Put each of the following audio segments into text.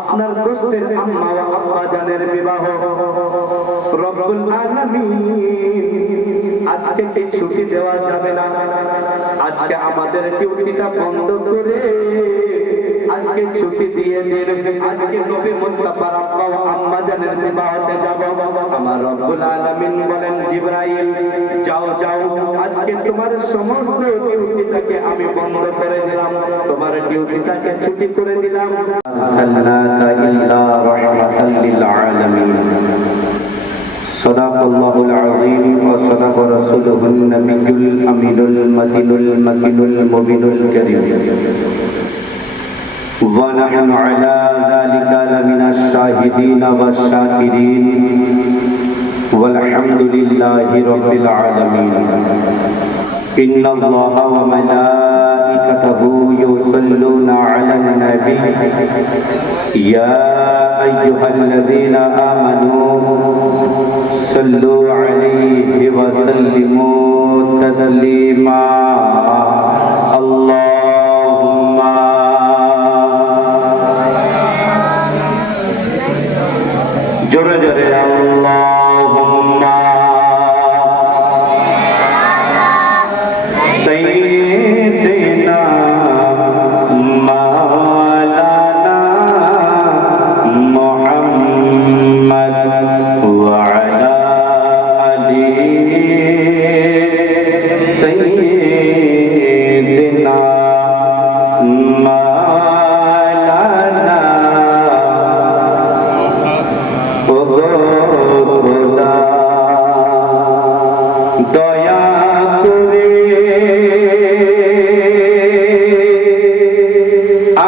আপনার দোস্তের আম্মা ও আব্বা জানের বিবাহ। রব্বুল আলামিন আজকে কি ছুটি দেওয়া যাবে না? আজকে আমাদের ডিউটিটা বন্ধ করে আজকে ছুটি দিয়ে দিন। আজকে নবী মুস্তাফার আব্বা ও আম্মা জানের বিবাহতে যাব। আমার রব্বুল আলামিন বলেন, জিবরাইল যাও যাও, আজকে তোমার সমস্ত ডিউটিটাকে আমি বন্ধ করে দিলাম, তোমার ডিউটিটাকে ছুটি করে দিলাম। সাল্লাল্লাহু ইল্লা রাহমাতাল লিল আলামিন। সাদাকাল্লাহুল আযীম ওয়া সাদাকা রাসূলুহুন নাবিয়্যুল আমিনুল মাতিনুল মাকিনুল মুবিনুল কারীম। ونحن على ذلك لمن الشاهدين والشاكرين والحمد لله رب العالمين. إن الله وملائكته يصلون على النبي يا أيها الذين آمنوا صلوا عليه وسلموا تسليما. জোরে জোরে আল্লাহুম্মা সাইয়্যিদিনা মাওলানা মুহাম্মদ ওয়া আলা আলি সাইয়্যিদিনা দয়া করে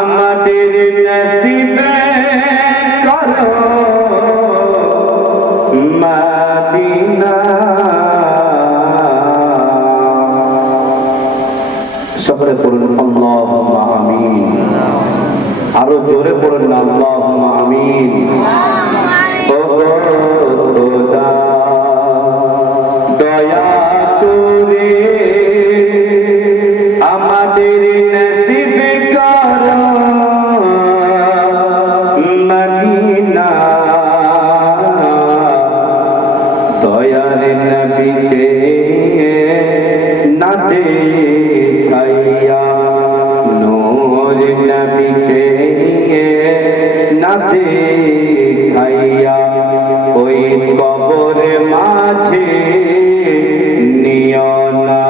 আমাদের নসিবে করো মদিনা। সকলে পড়ুন আল্লাহুম্মা আমিন। আরো জোরে পড়ুন আল্লাহুম্মা আমিন। দয়া করে আমাদের নসিব করো মদিনা। দয়ার নবীকে না দেখাইয়া, নূর নবীকে না দেখাইয়া ওই কবরের মাঝে নিও না।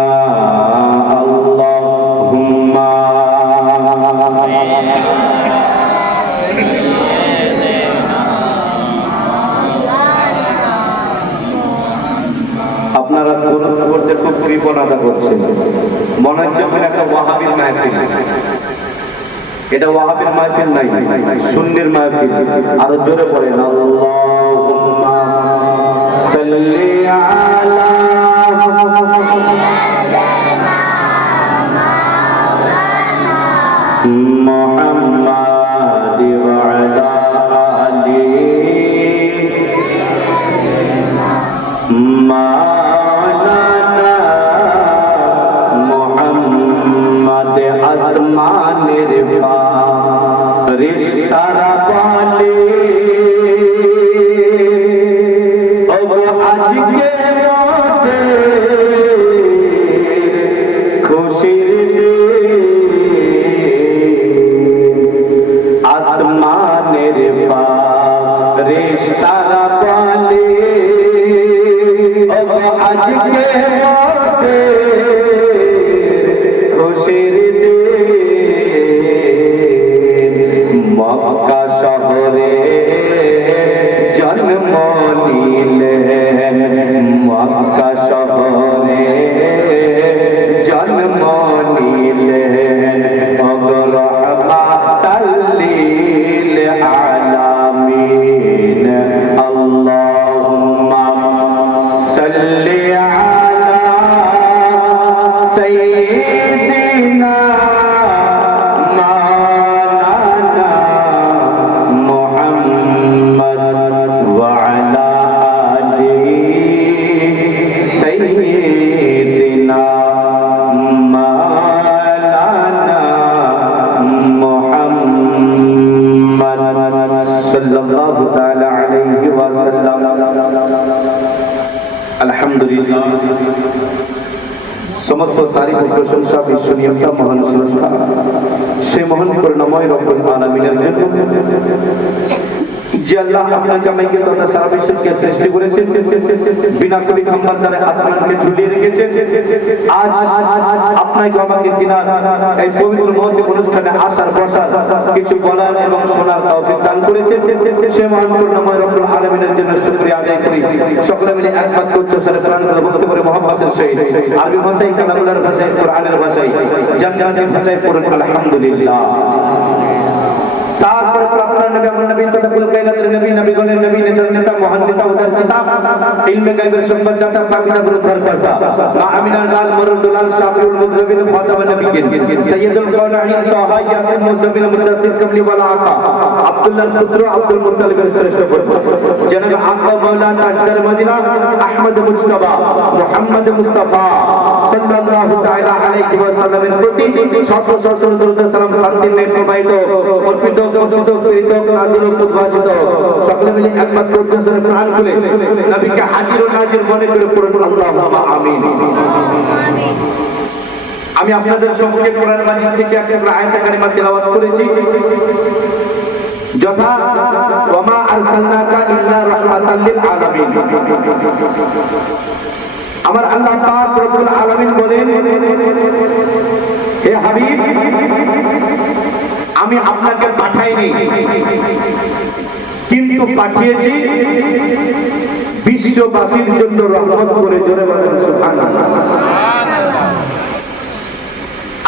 আল্লাহুম্মা আপনারা করতে খুব কৃপণতা করছেন, মনে হচ্ছে একটা ওয়াহাবির মাহফিল। এটা ওয়াহাবির মাহফিল নাই, সুন্নির মাহফিল। আরো জোরে পড়েন আল্লাহুম্মা সাল্লি আলা মুহাম্মাদ ওয়া আলা আলি মাওলানা মুহাম্মাদ। আসমানের ফারিস্তারা বলে আজকে খুশির আসমানের ফারিস্তারা বলে আজকে খুশির মক্কা শহরে জন্ম নিলেন, মক্কা শহরে জন্ম নিলেন রাহমাতাল লিল আলামিন। আল্লাহুম্মা সাল্লি আলা সাইয়্যিদিনা মাওলানা সাল্লাল্লাহু তাআলা আলাইহি ওয়াসাল্লাম। আলহামদুলিল্লাহ, সমস্ত তারিফ ও প্রশংসা বিশ্বনিয়ন্তা মহান স্রষ্টা সেই মহান করুণাময় রব্বুল আলামিনের জন্য, যে আল্লাহ আপনাকে আমাকে তথা সারা বিশ্বকে সৃষ্টি করেছেন, বিনা কবি খাম্বার দ্বারা আসমানকে ঝুলিয়ে রেখেছেন। আজ আপনাকে আমাকে দিনার এই পবিত্র মহৎ অনুষ্ঠানে আসার বসার, কিছু বলার এবং শোনার তৌফিক দান করেছেন। সে মহান করুণাময় রব্বুল আলামিনের জন্য শুকরিয়া আদায় করি। সকলে মিলে একমাত্র উচ্চস্বরে প্রাণ করে বলতে পারে মোহাম্মদের সহিত, আরবি ভাষায়, কালামুল্লাহর ভাষায়, কোরআনের ভাষায়, জান্নাতের ভাষায় পড়ুন আলহামদুলিল্লাহ। তারপর আপনার নবী, আমার নবী, তথা কুল কায়নাতের নবী, নবীগণের নবী, নেতার নেতা, মহান নেতা, উদার চিন্তা, ইলমে গায়বের সংবাদদাতা, পাকিদার উদ্ধারকর্তা, মা আমিনার লাল মরুদুলাল শাফিউল মুযবিন ফাতাওয়া নবীগণ, সাইয়্যিদুল কাওনাইন তাহা ইয়াসিন মুযবিন মুদাসসির কামলি ওয়ালা আকা, আব্দুল্লাহর পুত্র আব্দুল মুত্তালিবের শ্রেষ্ঠ পুত্র, জনাব আকা মাওলানা তাজদার মদিনা আহমদ মুজতবা মুহাম্মদ মুস্তাফা সাল্লাল্লাহু তাআলা আলাইহি ওয়াসাল্লামের প্রতি শত শত দরুদ সালাম শান্তির নেই প্রবাহিত, অর্পিত, গর্বিত, প্রেরিত, নাজিল ও উদ্ভাসিত। সকলে মিলে একমাত্র উচ্চস্বরে কোরআন খুলে নবীকে হাজির ও নাজির মনে করে পড়ুন আল্লাহুম্মা আমিন। আমি আপনাদের সম্মুখে কোরআন মাজিদ থেকে একটা আয়াত কারিমা তেলাওয়াত করেছি, যথা ওয়ামা আরসালনাকা ইল্লা রাহমাতাল লিল আলামিন। আমার আল্লাহ পাক রব্বুল আলামিন বলেন, হে হাবিব, আমি আপনাকে পাঠাইনি, কিন্তু পাঠিয়েছি বিশ্ববাসীর জন্য রহমত করে। জোরে বলেন সুবহানাল্লাহ।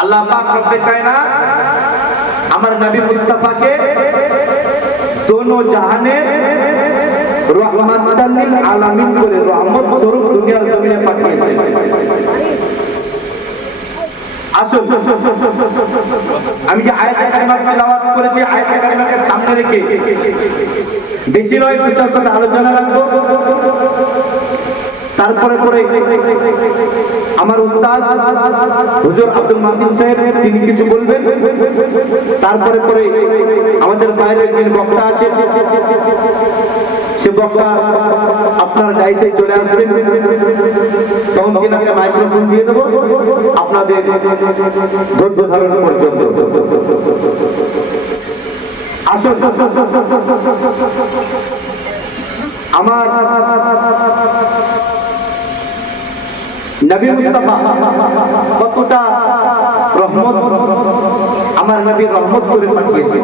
আল্লাহ পাক রব্বে কায়নাত আমার নবী মুস্তাফাকে দোনো জাহানের রহমাতাল লিল আলামিন করে, রহমত স্বরূপ দুনিয়ার জমিনে পাঠিয়েছেন। আসুন, আমি যে আয়াতে কারিমা তেলাওয়াত করেছি, আয়াতে কারিমাকে সামনে রেখে বেশি নয় দু চার কথা আলোচনা রাখবো। তারপরে পরে আমার উস্তাদ হুজুর আব্দুল মাতিন সাহেব তিনি কিছু বলবেন। তারপরে পরে আমাদের বাইরে যিনি বক্তা আছেন, সে বক্তা আপনার ডাইসে চলে আসবেন, তখন তিনাকে মাইক্রোফোন দিয়ে দেবো আপনাদের ধৈর্য ধারণ পর্যন্ত। আসুন, আমার নবী মুস্তাফা কতটা রহমত, আমার নবী রহমত করে পাঠিয়েছে।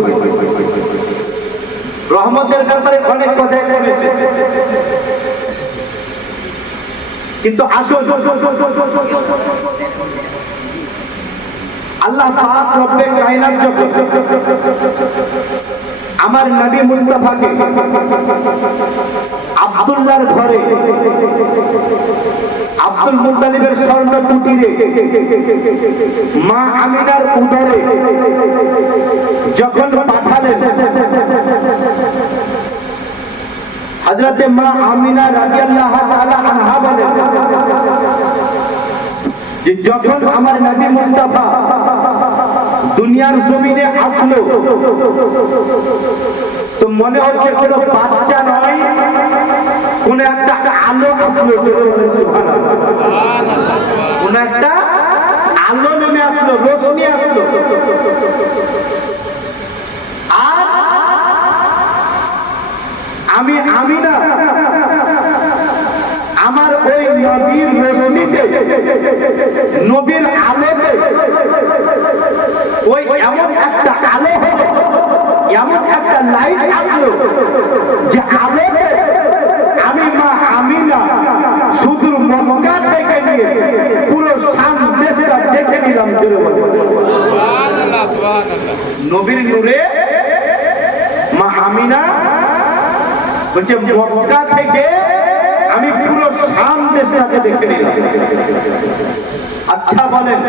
রহমতের ব্যাপারে অনেক কথাই বলেছে, কিন্তু আসল আল্লাহ পাক রব্বে কায়নাত যখন আমার নবী মুস্তাফাকে আব্দুল্লাহর ঘরে, আব্দুল মুত্তালিবের স্বর্ণ কুটিরে, মা আমিনার উদরে যখন পাঠালেন, হযরতে মা আমিনা রাদিয়াল্লাহু তাআলা আনহা বলেন যে যখন আমার নবী মুস্তাফা দুনিয়ার জমিনে আসলো, তো মনে হচ্ছে কোনো বাচ্চা নয়, কোন একটা আলো আসলো। সুবহানাল্লাহ, কোন একটা আলো নেমে আসলো, রোশনি আসলো। আর আমি আমিনা আমার ওই নবীর রোশনিতে, নবীর আলোতে, ওই এমন একটা আলো হলো, এমন একটা লাইট আসলো, যে আলোতে আমি মা আমিনা শুধু মক্কা থেকে নিয়ে পুরো শাম দেশটা দেখে নিলাম। সুবহানাল্লাহ, সুবহানাল্লাহ। নবীর নূরে মা আমিনা বলছে মক্কা থেকে আমি পুরো শাম দেশটাকে দেখে নিলাম। আচ্ছা বলেন,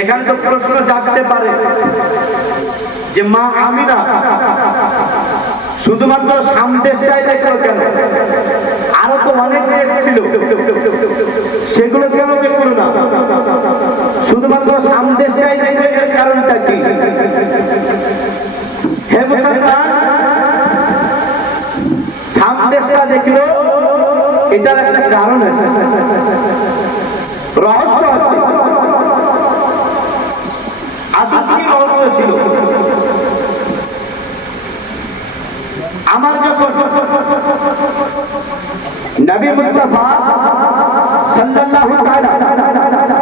এখানে তো প্রশ্ন জাগতে পারে যে মা আমিনা শুধুমাত্র শাম দেশটাই দেখলো কেন? আরো তো অনেক দেশ ছিল, সেগুলো কেন দেখলো না? শুধুমাত্র শাম দেশটাই দেখলো, এর কারণটা কি? হে মুসলমান, দেখলো এটার একটা কারণ আছে, রহস্য আছে। আসল কি রহস্য ছিল? আমার যখন নবী মুস্তাফা সাল্লাল্লাহু তাআলা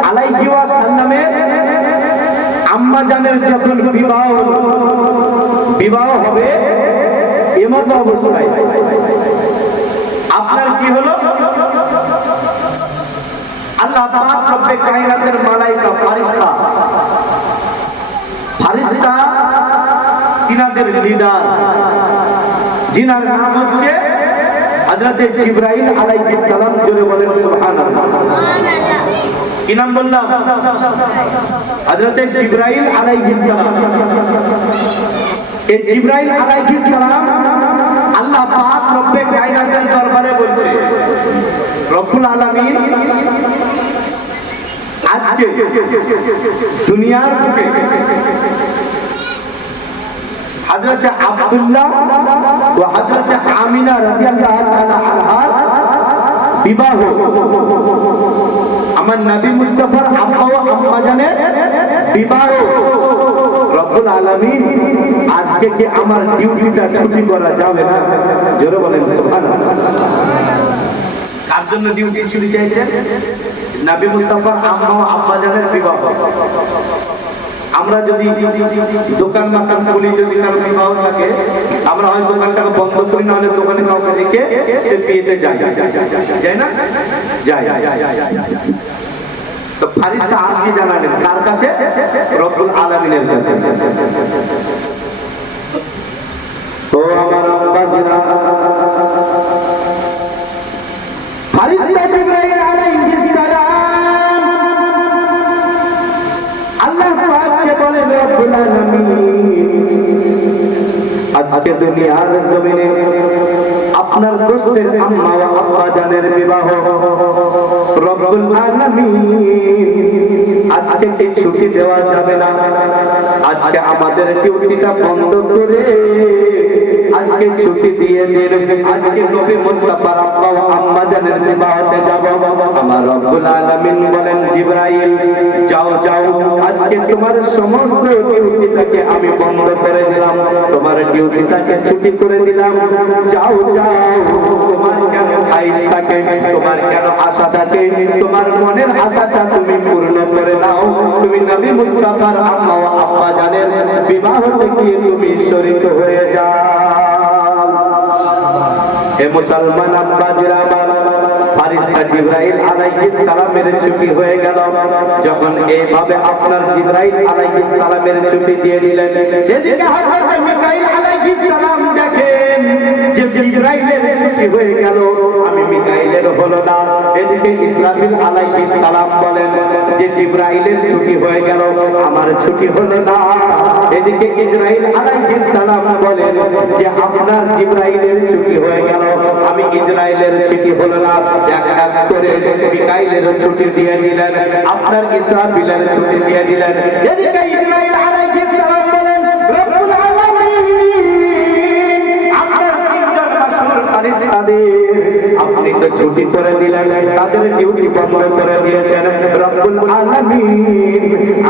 আলাইহি ওয়াসাল্লামের আম্মা জানের যখন বিবাহ হবে এমত অবস্থায় আপনার কি হলো? আল্লাহ পাক রব্বে কায়নাতের মালায়েকা ফারিস্তা তিনাদের লিডার, যিনার নাম হচ্ছে হযরত জিবরাইল আলাইহিস সালাম। জোরে বলেন সুবহানাল্লাহ। কি নাম বললাম? হযরত জিবরাইল আলাইহিস সালাম। এই জিবরাইল আলাইহিস সালাম আল্লাহ পাক রব্বে কায়নাতের দরবারে বলছে, রব্বুল আলামিন আজকে দুনিয়ার বুকে হযরত আব্দুল্লাহ ও হযরত আমিনা রাদিয়াল্লাহু তাআলা আনহার বিবাহ, আমার নবী মুস্তাফার আব্বা ও আম্মা জানের বিবাহ, রব্বুল আলামিন আজকে কি আমার ডিউটিটা ছুটি করা যাবে না? জোরে বলেন সুবহানাল্লাহ। কার জন্য ডিউটি ছুটি চাইছেন? নবী মুস্তাফার আম্মা ও আব্বা জানের বিবাহ। আমরা যদি দোকান মাকান খুলি, যদি কারো বিবাহ থাকে, আমরা হয় দোকানটাকে বন্ধ করি, না হলে দোকানে কাউকে রেখে সে বিয়েতে যায় না? যায়। তো ফারিস্তা আর কি জানালেন? কার কাছে? রব্বুল আলামিনের কাছে। তো আমার আব্বাজিরা, ফারিস্তা জিবরাইল আলাইহিস সালাম আল্লাহ পাককে বলে, রব্বুল আলামিন আজকে দুনিয়ার জমিনে আপনার দোস্তের আম্মা ও আব্বা জানের বিবাহ, রব্বুল আলামিন আজকে কি ছুটি দেওয়া যাবে না? আজকে আমাদের ডিউটিটা বন্ধ করে আজকে ছুটি দিয়ে দিন, আজকে নবী মুস্তাফার আব্বা ও আম্মা জানের বিবাহতে যাব। আমার রব্বুল আলামিন বলেন, জিবরাইল যাও যাও, আজকে তোমার সমস্ত ডিউটিটাকে আমি বন্ধ করে দিলাম, তোমার ডিউটিটাকে ছুটি করে দিলাম। যাও যাও, তোমার কেন খাইশ থাকে, তোমার কেন আশা থাকে, তোমার মনের আশাটা তুমি পূর্ণ করে নাও। তুমি নবী মুস্তাফার আম্মা ও আব্বা জানের বিবাহতে গিয়ে তুমি শরীক হয়ে যাও। হে মুসলমান আব্বাজিরা আমার, ফারিস্তা জিবরাইল আলাইহিস সালামের ছুটি হয়ে গেল। যখন এইভাবে আপনার জিবরাইল আলাইহিস সালামের ছুটি দিয়ে দিলেন, এদিকে হযরত মিকাইল আলাইহিস সালাম দেখেন যে জিবরাইলের ছুটি হয়ে গেল, আমি মিকাইলের হলো না। এদিকে ইসরাফিল আলাইহিস সালাম বলেন যে জিবরাইলের ছুটি হয়ে গেল, আমার ছুটি হলো না। এদিকে ইসরাইল আলাইহিস সালাম বলেন যে আপনার জিবরাইলের ছুটি হয়ে গেল, আমি ইসরাইলের ছুটি হলো না। এক এক করে মিকাইলের ছুটি দিয়ে দিলেন, আপনার ইসরাফিলের ছুটি দিয়ে দিলেন। এদিকে ইসরাইল আলাইহিস সালাম বলেন, রব্বুল আলামিন আপনার তিনজন মাসুর ফারিস্তাদের আপনি তো ছুটি করে দিলেন, তাদের ডিউটি বন্ধ করে দিয়েছেন। রব্বুল আলামিন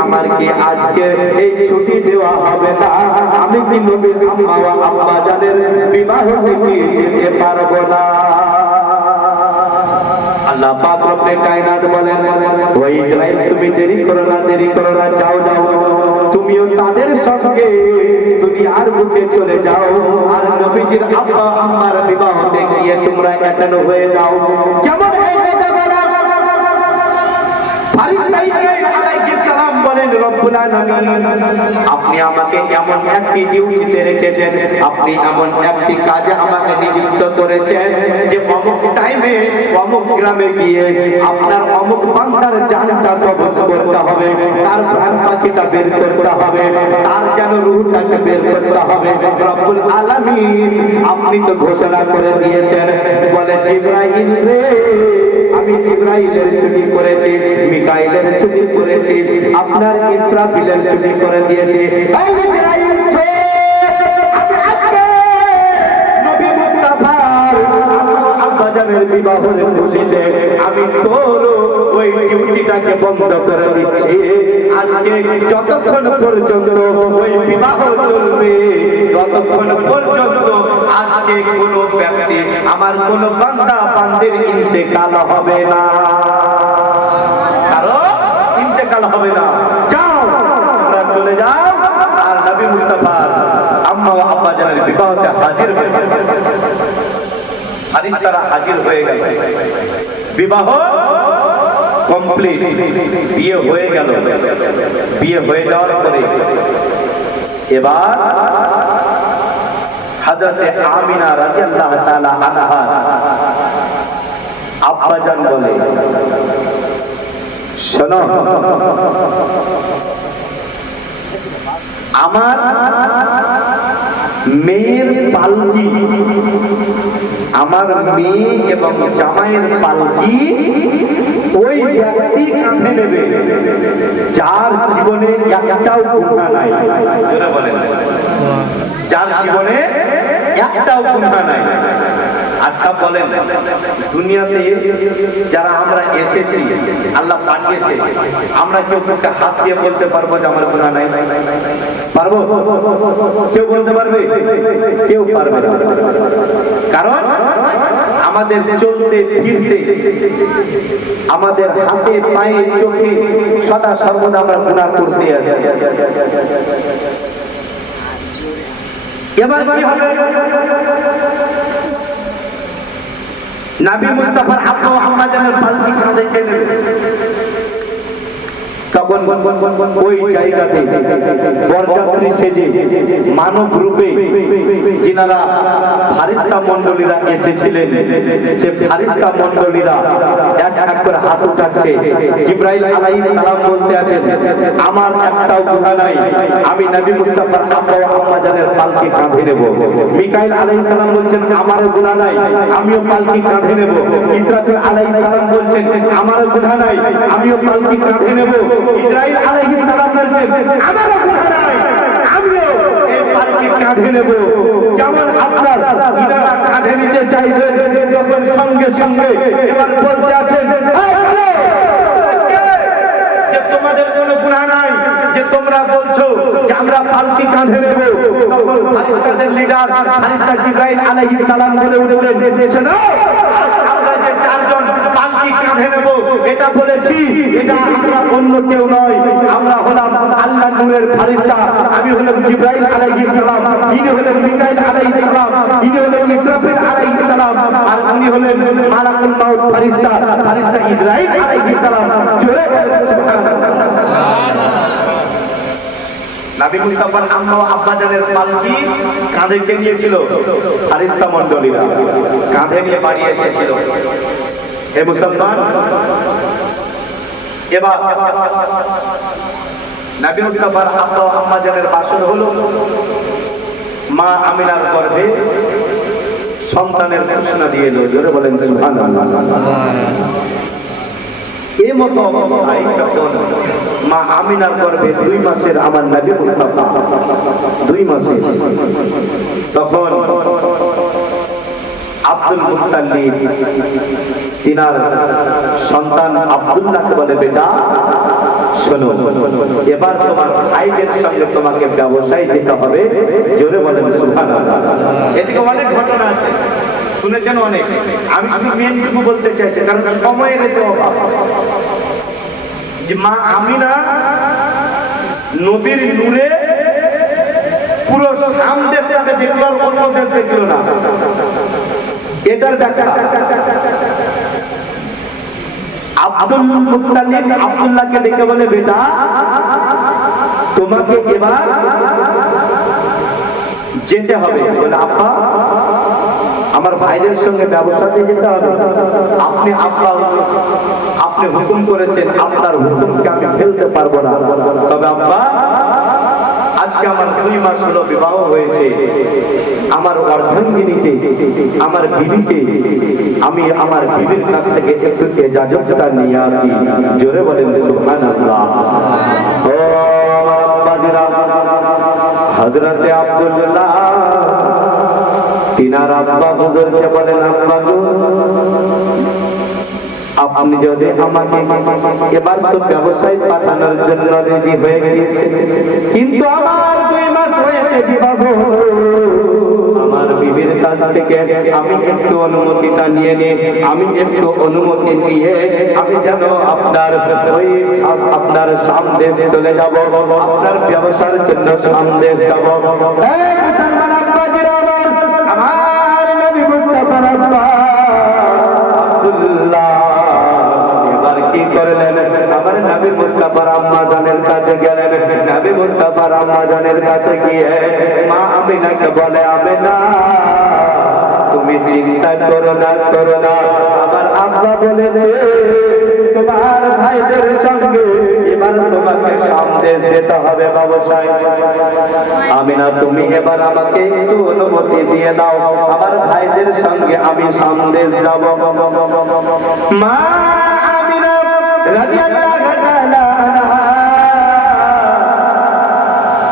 আমার কি আজকে এই ছুটি দেওয়া হবে না? আমি কি নবীর আম্মা ও আব্বা জানের বিবাহ থেকে যেতে পারবো না? আল্লাহ পাক রব্বে কায়নাত বলেন, ওই ইসরাইল তুমি দেরি করো না, যাও যাও, তুমিও তাদের সঙ্গে দুনিয়ার বুকে চলে যাও, আর নবীজির আব্বা আম্মার বিবাহতে গিয়ে তোমরা একান্ন হয়ে যাও। কেমন হয়েছে বলা? ফারিস্তা ইসরাইল আলাইহিস সালাম বলেন, রব্বুল আলামিন আপনি আমাকে এমন একটি ডিউটিতে রেখেছেন, আপনি এমন একটি কাজে আমাকে নিযুক্ত করেছেন যে অমুক টাইমে অমুক গ্রামে গিয়ে আপনার অমুক বান্দার জানটা কবজ করতে হবে, তার প্রাণ পাখিটা বের করতে হবে, তার যেন রূহটাকে বের করতে হবে। রব্বুল আলামিন আপনি তো ঘোষণা করে দিয়েছেন। বলে, জিবরাইল রে, আমি জিবরাইলের ছুটি করেছি, মিকাইলের ছুটি করেছি, আপনার ইসরাফিলের ছুটি করে দিয়েছি। নবী মুস্তাফার বিবাহের খুশিতে আমি তোর ওই ডিউটিটাকে বন্ধ করে দিচ্ছি। আজকে যতক্ষণ পর্যন্ত ওই বিবাহ চলবে ততক্ষণ পর্যন্ত আজকে কোনো ব্যক্তি আমার কোনো বান্দা বান্দির ইন্তেকাল হবে না, কারো ইন্তেকাল হবে না। যাও তোমরা চলে যাও, আর নবী মুস্তাফার আম্মা ও আব্বা জানের বিবাহতে হাজির হয়ে গেল। ফারিস্তারা হাজির হয়ে গেল, বিবাহ কমপ্লিট, বিয়ে হয়ে গেল। বিয়ে হয়ে যাওয়ার পরে এবার হযরতে আমিনা রাদিয়াল্লাহু তাআলা আনহা আব্বাজান বলে, শোনো আমার মেয়ের পালকি, আমার মেয়ে এবং জামাইয়ের পালকি ওই ব্যক্তি কাঁধে নেবে যার জীবনে একটাও গুনাহ নাই। যার জীবনে একটাও গুনাহ নাই। আচ্ছা বলেন, দুনিয়াতে যারা আমরা এসেছি, আল্লাহ পাঠিয়েছে, আমরা কেউ একটা হাত দিয়ে বলতে পারবো যে আমার গুনাহ নাই? পারবো? কেউ বলতে পারবে? কেউ পারবে না। কারণ আমাদের চলতে ফিরতে, আমাদের হাতে পায়ে চোখে সদা সর্বদা আমরা গুনাহ করতে আছি। এবার কি হবে? নবী মুস্তাফার আব্বা ও আম্মা জানের পালকি কাঁধে নেবে। তখন ওই জায়গাতে বরযাত্রী সেজে মানব রূপে যিনারা ফারিস্তা মণ্ডলীরা এসেছিলেন, সে ফারিস্তা মণ্ডলীরা এক এক করে হাত উঠাচ্ছে। জিবরাইল আলাইহিস সালাম বলতে আছেন, আমার একটাও গুনাহ নাই, আমি নবী মুস্তাফার আব্বা ও আম্মা জানের পালকি কাঁধে নেব। মিকাইল আলাইহিস সালাম বলছেন, আমারও গুনাহ নাই, আমিও পালকি কাঁধে নেব। ইসরাফিল আলাইহিস সালাম বলছেন, আমারও গুনাহ নাই, আমিও পালকি কাঁধে নেব। ইসরাইল আলাইহিস সালাম বলছেন, আমারও গুনাহ নাই, আমিও এই পালকি কাঁধে নেব। যেমন আপনার ইনারা কাঁধে নিতে চাইবেন, তখন সঙ্গে সঙ্গে এবার বলতে আছেন, যে তোমাদের কোনো গুনাহ নাই, যে তোমরা বলছো যে আমরা পালকি কাঁধে নেব। তখন ফারিস্তাদের লিডার ফারিস্তা জিবরাইল আলাইহিস সালাম বলে উঠলেন, শোনো, আমরা যে চারজন পালকি কাঁধে নেব এটা বলেছি, এটা আমরা অন্য কেউ নয়, আমরা হলাম আল্লাহ নূরের ফারিস্তা। আমি হলাম জিবরাইল আলাইহিস সালাম, ইনি হলেন মিকাইল আলাইহিস সালাম, ইনি হলেন ইসরাফিল আলাইহিস সালাম, আর উনি হলেন মালাকুল মাউত ফারিস্তা, ফারিস্তা ইসরাইল আলাইহিস সালাম। জোরে বলেন সুবহানাল্লাহ। নবী মুস্তাফার আম্মা ও আব্বা জানের পালকি কাঁধে নিয়েছিল ফারিস্তা মণ্ডলীরা, কাঁধে নিয়ে বাড়ি এসেছিল। হে মুসলমান, এবার নবী মুস্তাফার আব্বা ও আম্মা জানের বাসর হলো। মা আমিনার গর্ভে সন্তানের ঘোষণা দিয়ে এলো। জোরে বলেন সুবহানাল্লাহ। এই মতো অবস্থায় যখন মা আমিনার গর্ভে 2 মাসের আমার নবী মুস্তাফা, 2 মাসে, তখন আব্দুল মুত্তালিব তিনার সন্তান আব্দুল্লাহকে বলে, বেটা শোনো, এবার তোমার ভাইদের সঙ্গে তোমাকে ব্যবসায় যেতে হবে। জোরে বলেন সুবহানাল্লাহ। এদিকে অনেক ঘটনা আছে, শুনেছেন অনেক, আমি শুধু মেনটুকু বলতে চাইছি, কারণ সময়ের এত অভাব। যে মা আমিনা নবীর নূরে পুরো শাম দেশটাকে দেখলো, আর অন্য দেশ দেখলো না। এটার ব্যাখ্যা আব্দুল মুত্তালিব আব্দুল্লাহকে ডেকে বলে, বেটা তোমাকে এবার যেতে হবে। বলে, আব্বা আমার ভাইদের সঙ্গে ব্যবসাতে যেতে হবে। আপনি আব্বা, আপনি হুকুম করেছেন, আপনার হুকুমকে আমি ফেলতে পারবো না। তবে আব্বা, আজকে আমার 2 মাস হলো বিবাহ হয়েছে, আমার অর্ধাঙ্গিনীকে, আমার বিবিকে আমি আমার বিবির কাছ থেকে একটু ইজাজতটা নিয়ে আসি। জোরে বলেন সুবহানাল্লাহ। ও আব্বাজিরা, হযরতে আব্দুল্লাহ তিনার আব্বা হুজুরকে বলেন, আব্বা গো, আপনি যদি আমাকে এবার তো ব্যবসায় পাঠানোর জন্য রেডি হয়ে গিয়েছে, কিন্তু আমার 2 মাস হয়েছে বিবাহ। আমার বিবির কাছ থেকে আমি একটু অনুমতিটা নিয়ে নিই, আমি একটু অনুমতি নিয়ে আমি যেন আপনার সামদেশ চলে যাব, আপনার ব্যবসার জন্য সামদেশ যাব। আমার নবী মুস্তাফার আব্বা আব্দুল্লাহ এবার কি করলেন? আমার নবী মুস্তাফার আম্মা জানের কাছে গেলেন। নবী মুস্তাফার আম্মা জানের কাছে গিয়ে মা আমিনাকে বলে, আমিনা তুমি চিন্তা করো না, করো না, আমার আব্বা বলেছে তোমার ভাইদের সঙ্গে এবার তোমাকে সামনে যেতে হবে ব্যবসায়। আমিনা তুমি এবার আমাকে একটু অনুমতি দিয়ে দাও, আমার ভাইদের সঙ্গে আমি সামনে যাব। মা আমিনা রাদিয়াল্লাহু তাআলা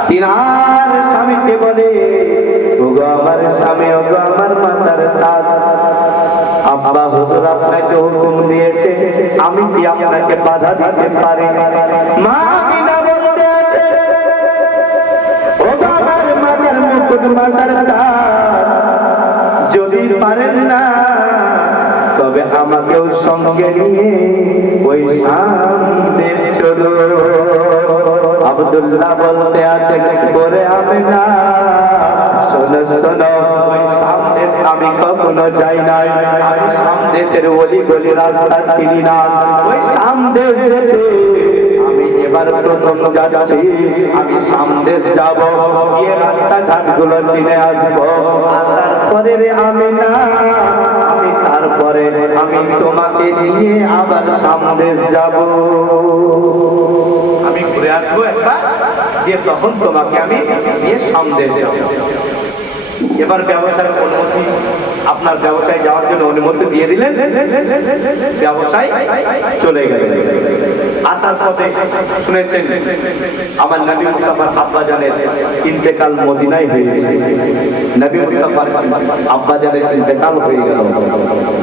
তিনার স্বামীকে বলে, ওগো আমার স্বামী, ওগো আমার মাতার তাজ, আব্বা হুজুর আপনাকে হুকুম দিয়েছে, আমি কি আপনাকে বাধা দিতে পারি? মা আমিনা বলতে আছে, ওগো আমার মাতার মুকুট, মাতার তাজ, যদি পারেন না তবে আমাকেও সঙ্গে নিয়ে ওই সামদেশ চলো। আব্দুল্লাহ বলতে আছে, করে আমিনা শোনো শোনো, ওই সামদেশ আমি কখনো যাই নাই, আমি সামদেশের অলি গলি রাস্তা চিনি না, ওই সামদেশ যেতে আমি এবার প্রথম যাচ্ছি, আমি সামদেশ যাব, গিয়ে রাস্তাঘাট গুলো চিনে আসবো, আসার পরে রে আমিনা আমি তারপরে আমি তোমাকে নিয়ে আবার সামদেশ যাব, আমি ঘুরে আসবো একবার, দিয়ে তখন তোমাকে আমি নিয়ে সামদেশ যাব। এবার ব্যবসায়ের অনুমতি, আপনার ব্যবসায় যাওয়ার জন্য অনুমতি দিয়ে দিলেন, ব্যবসায় চলে গেলেন। আসার পথে শুনেছেন আমার নবী মুস্তাফার আব্বা জানের ইন্তেকাল মদিনায় হয়েছে। নবী মুস্তাফার আব্বা জানের ইন্তেকাল হয়ে গেল।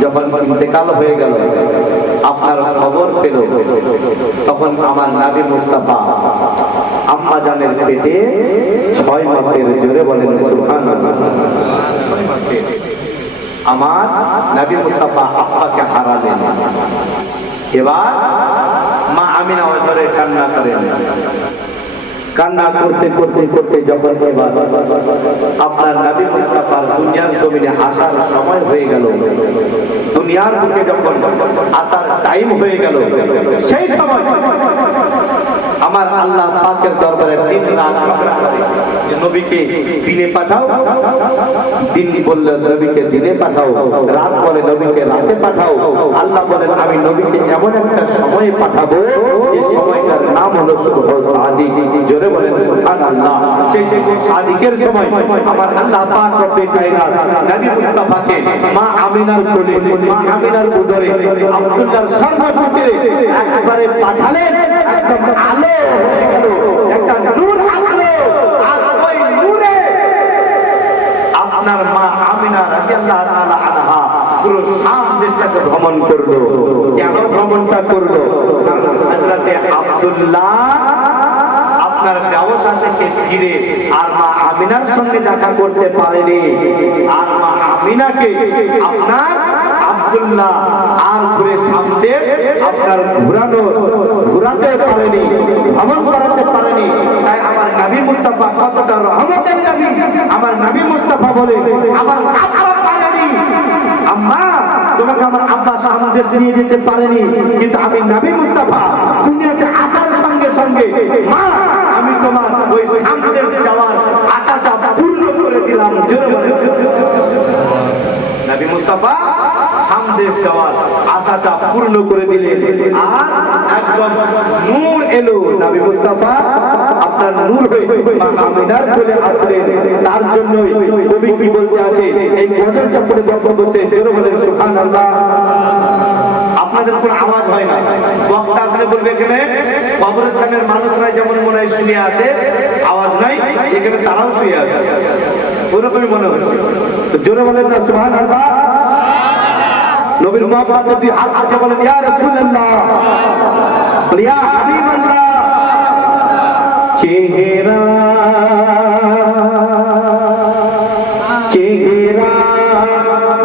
যখন ইন্তেকাল হয়ে গেল আপনার খবর পেল, তখন আমার নবী মুস্তাফা আম্মা জানের পেটে 6 মাসের, জোরে বলেন সুবহানাল্লাহ, 6 মাসের আমার নবী মুস্তাফা আব্বাকে হারালেন। এবার মা আমিনা ওজরে কান্না করেন। কান্না করতে করতে করতে যখন এবার আপনার নবী মুস্তাফার দুনিয়ার জমিনে আসার সময় হয়ে গেল, দুনিয়ার বুকে যখন আসার টাইম হয়ে গেল, সেই সময় আমার আল্লাহ পাকের দরবারে দিন রাত যে নবীকে দিনে পাঠাও, দিন বললে নবীকে দিনে পাঠাও, রাত বলে নবীকে রাতে পাঠাও। আল্লাহ বলেন আমি নবীকে এমন একটা সময়ে পাঠাবো, এই সময়টার নাম হলো শুভ সাদিক, জোরে বলেন সুবহানাল্লাহ। সেই শুভ সাদিকের সময় আমার আল্লাহ পাক রব্বে কায়নাত নবী মুস্তাফাকে মা আমিনার কোলে, মা আমিনার উদরে আব্দুল্লাহর সর্বপুত্রে একবারে পাঠালেন। একদম আলো হয়ে গেল, একটা নূর আসলো, আর ওই নূরে আপনার মা আমিনা রাদিয়াল্লাহু তাআলা আনহা পুরো শাম দেশটাকে ভ্রমণ করলো। কেন ভ্রমণটা করলো? কারণ হযরতে আব্দুল্লাহ আপনার ব্যবসা থেকে ফিরে আর মা আমিনার সঙ্গে দেখা করতে পারেনি, আর মা আমিনাকে আপনার আব্দুল্লাহ আর ঘুরে সামনে আপনার ঘুরাতে পারেনি, ভ্রমণ করাতে পারেনি। তাই আমার নবী মুস্তাফা কতটা রহমতের নবী, আমার নবী মুস্তাফা বলে আমার আব্বা পারেনি, আম্মা তোমাকে আমার আব্বা সামনে নিয়ে যেতে পারেনি, কিন্তু আমি নবী মুস্তাফা দুনিয়াতে আসার সঙ্গে সঙ্গে মা আমি তোমার ওই সামনে যাওয়ার আশাটা পূর্ণ করে দিলাম। নবী মুস্তাফা সামদেশ যাওয়ার আশাটা পূর্ণ করে দিলেন, আর একদম নূর এলো। নবী মুস্তাফা আপনার নূর হয়ে মা আমিনার কোলে আসলেন। তার জন্যই কবি কি বলতে আছে, এই গজলটা পড়ে বক্তব্য করছে, জোরে বলেন সুবহানাল্লাহ। আপনাদের কোনো আওয়াজ হয় না, বক্তা আসলে বলবে এখানে কবরস্থানের মানুষরা যেমন মনে হয় শুয়ে আছে, আওয়াজ নাই, এখানে তারাও শুয়ে আছে। ওরকমই মনে হচ্ছে। তো জোরে বলেন না সুবহানাল্লাহ। নবীর মহব্বতে দুই হাত হাতে বলেন ইয়া রাসূলুল্লাহ, ইয়া হাবিবাল্লাহ। চেহারা চেহারা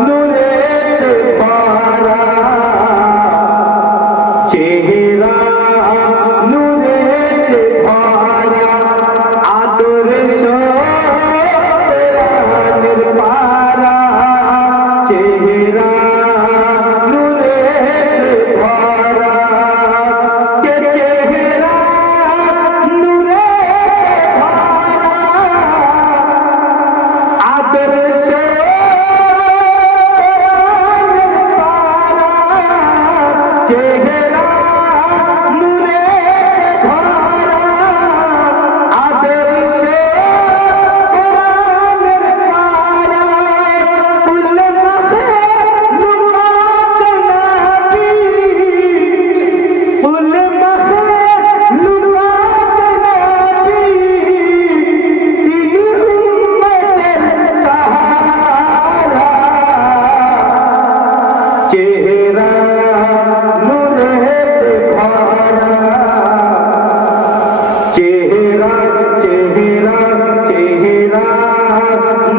নূরেতে ভরা, চেহারা নূরেতে ভরা, আদরে সোহরানের পারা, চেহারা নূরেতে ভরা, কে চেহারা নূরেতে ভরা, আদরে সোহরানের পারা, চেহারা নূরেতে ভরা, আদরে সোহরানের পারা, ফুলে মাখে লুকাত নবী, ফুলে মাখে লুকাত নবী, তিনি উম্মতের সাহারা, চেহারা নূরেতে ভরা, চেহারা চেহারা চেহারা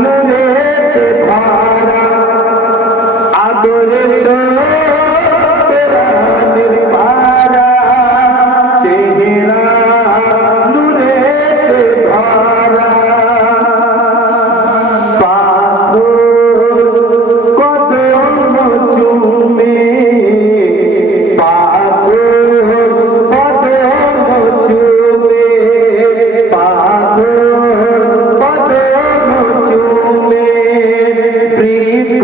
নূরেতে ভরা, আদরে সোহরানের পারা, চেহারা নূরেতে ভরা, পাথর কদম চুমে, পাথর কদম চুমে, পাথর কদম চুমে, বৃক্ষ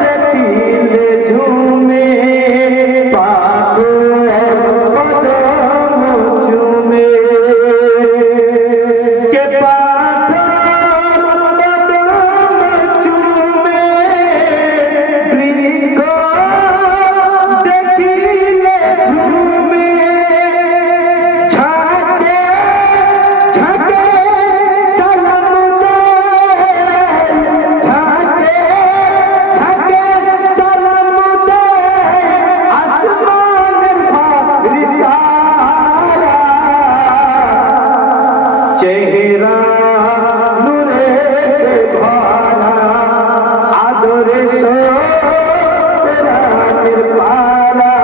দেখিলে ঝুমে, পাথর কদম চুমে, কে পাথর কদম চুমে, বৃক্ষ দেখিলে ঝুমে, ঝাঁকে ঝাঁকে সালাম দেয়, ঝাঁকে ঝাঁকে সালাম দেয়, আসমানের ফারিস্তারা, চেহারা নূরেতে ভরা, আদরে সোহরানের পারা,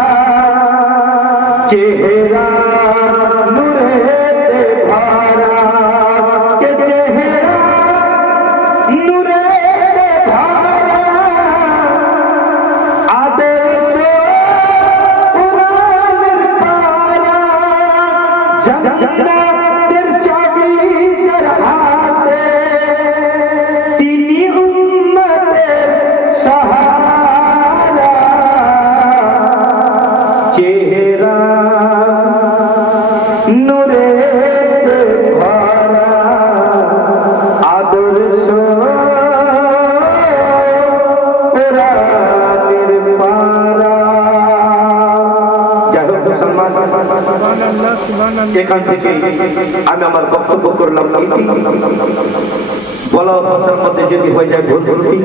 চেহারা নূরেতে ভরা, কে চেহারা নূরেতে ভরা, আদরে সোহরানের পারা, জান্নাতের চাবি যার হাতে, তিনি উম্মতের সাহারা, চেহারা নূরেতে ভরা, আদর সোহরানের পারা। যাই হোক মুসলমান, এখান থেকে আমি আমার বক্তব্য করলাম। বলা ভাষার মধ্যে যদি হয়ে যায় ভুল ত্রুটি